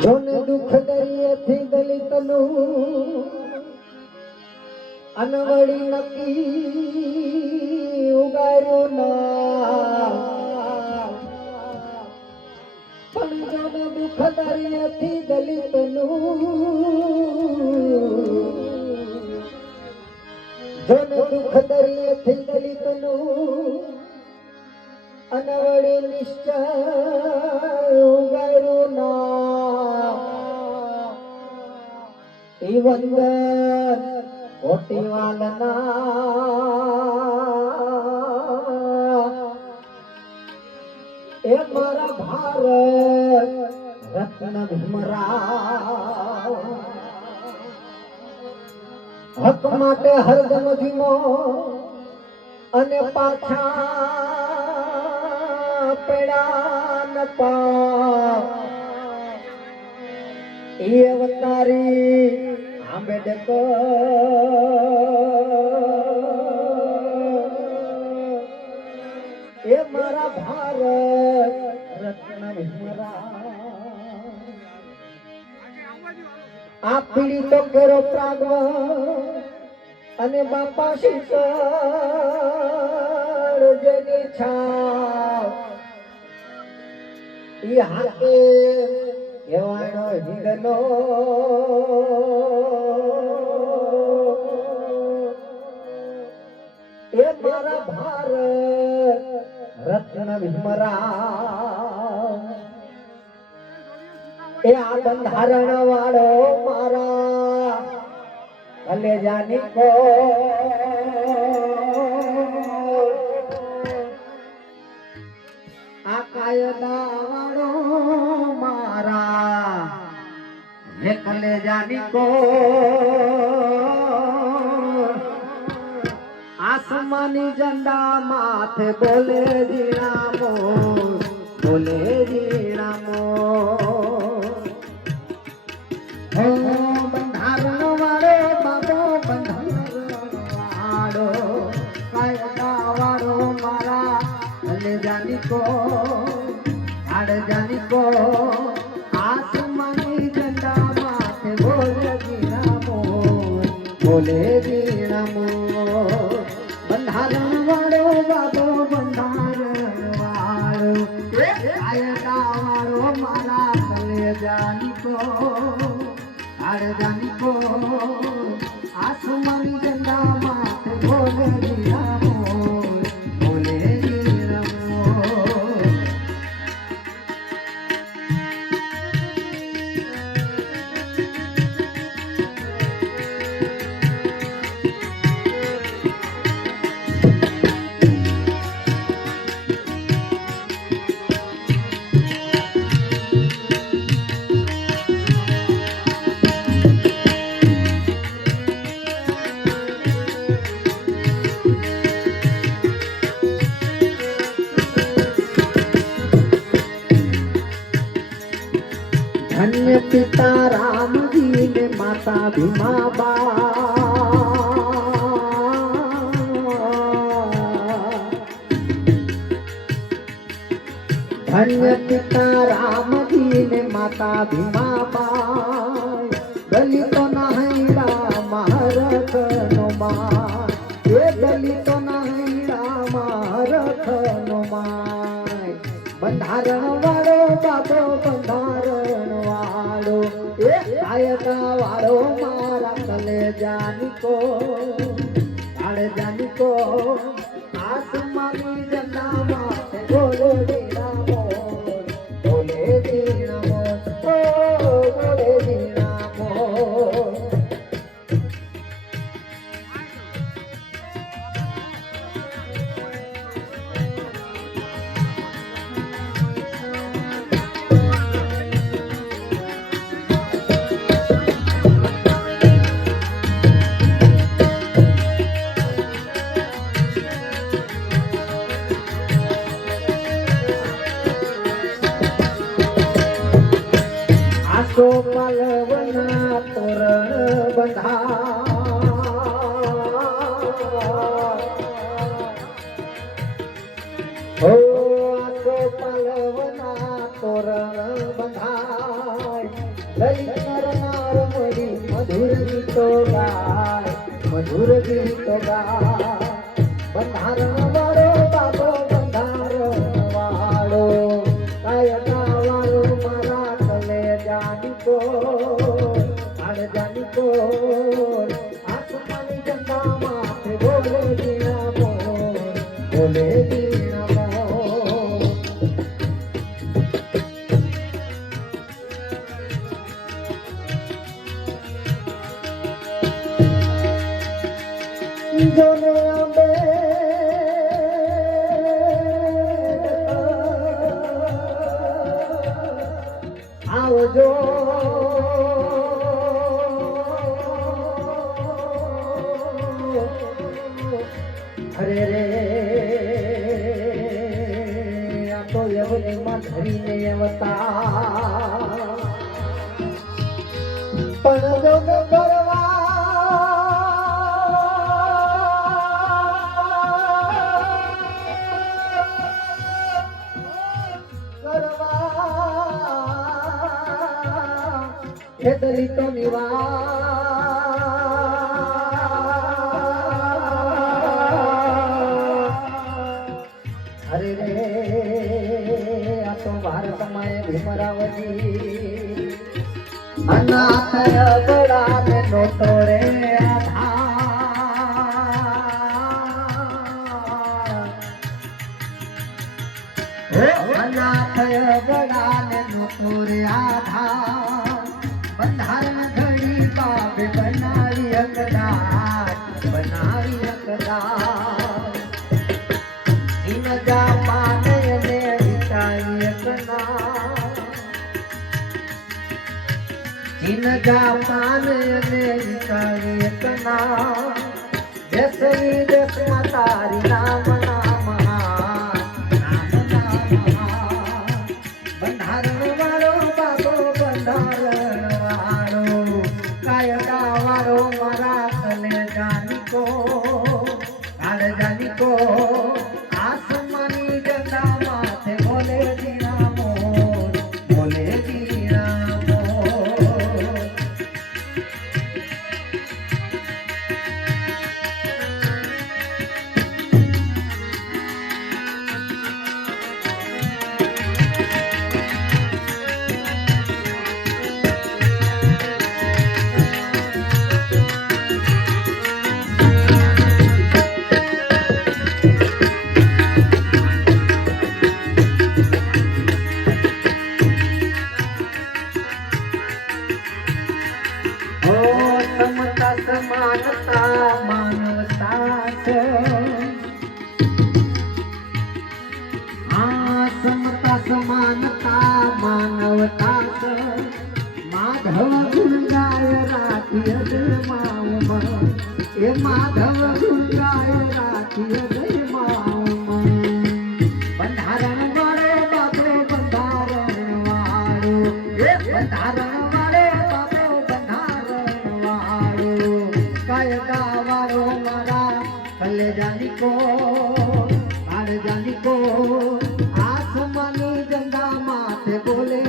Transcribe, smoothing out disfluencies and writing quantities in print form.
જોને દુઃખ દરિયેથી દલિતનું અનવડી નક્કી ઉગાર્યું ના, પણ જોને દુઃખ દરિયેથી દલિતનું, જોને દુઃખ દરિયેથી દલિતનું અનવડી નિશ્ચય ઉગાર્યું ના, ઈ વંદન કોટીવાલના એ મારા ભારત રત્ન ભીમરાવ હક માટે હરદમ ધીમો અને પાછા પેડા ન પા એ અવતારી આંબેડકર એ મારા ભારત રત્ન ભીમરાવ આ પીડિતો કેરો પ્રાગવ અને બાપા શીતળ જેની છાવ ઈ હાથે કેવાનો હિંદનો એ મારા ભારત રત્ન ભીમરાવ એ આ બંધારણ વાળો મારા કલેજાની કો આ કાયદા વાળો મારા હે કલેજાની કો આસમાની ઝંડા માથે બોલે જીણામો, બોલે જીણામો હો બંધારણ વાળો બાબો, બંધારણ વાળો કાયદા વાળો મારા કલેજાની કો આડજાની કો આસમાની ઝંડા માથે બોલે જીણામો, બોલે જીણામો બંધારણ વાળો બાબો, બંધારણ વાળો કાયદા વાળો મારા કલેજાની કો આડજાની કો આસમાની ઝંડા માથે બોલે જીરામો, બોલે જીરામો धन्य पिता राम जी ने माता भीमा बा, धन्य पिता राम जी ने माता भीमा बा दलितो नहीरा महारथ नो माय, ये दलितो नहीरा महारथ नो माय બંધારણ વાળો બાબો, બંધારણ વાળો એ કાયદા વાળો મારા કલેજાની કો આડજાની કો આસમાની ઝંડા માથે બોલે જીણામો, બોલે જીણામો ઓ બોલે જીણામો આસો પાલવના તોરણ બંધા હો આસો પાલવના તોરણ બંધાય લલિત નર નાર મળી મધુર ગીતો ગાય, મધુર ગીતો ગાય. બંધારણ વાળો બાબો બંધારણ વાળો, કાયદા વાળો મારા કલેજાની કોર, કાળજાની કોર. આસમાની જંગા માથે બોલે વીણા મોર, બોલે વીણા મોર. જોને આંબે આવજો, અરે રે આ તો યવનીમાં ધરીને અવતાર. પણ જો કરવા હે દલિતો અરે રે આ તો ભારતમાં ભીમરાવજી અનાથ બડા ને નોતો રે આધાર, અનાથ બડા ને નોતો રે આધાર. બંધારણ ઘડી બાપે બનાવી હકદાર, બનાવી હકદાર. ઇન જાપાન ને વિચારી હકદાર, ઇન જાપાન ને વિચારી હકદાર. દેશની દેશમાં તારી નામ નામ નામ નામ. બંધારણ વાળો બાબો બંધારણ વાળો, કાયદા વાળો મારા કલેજાની કોર, કાળજાની કોર. આસમાની જંગા માથે બોલે વીણા મોર, બોલે વીણા મોર. સમાનતા માનવતા છે, આ સમતા સમાનતા માનવતા છે. માધવ ગુંગાય રાખી હૃદયમાં, એ માધવ ગુંગાય રાખી હૃદયમાં. બંધારણ વાળો બાબો બંધારણ વાળો, એ બંધારણ વાળો બાબો બંધારણ વાળો. કાયદા વાળો મારા કલેજાની કોર, કાળજાની કોર. આસમાની જંગા માથે બોલે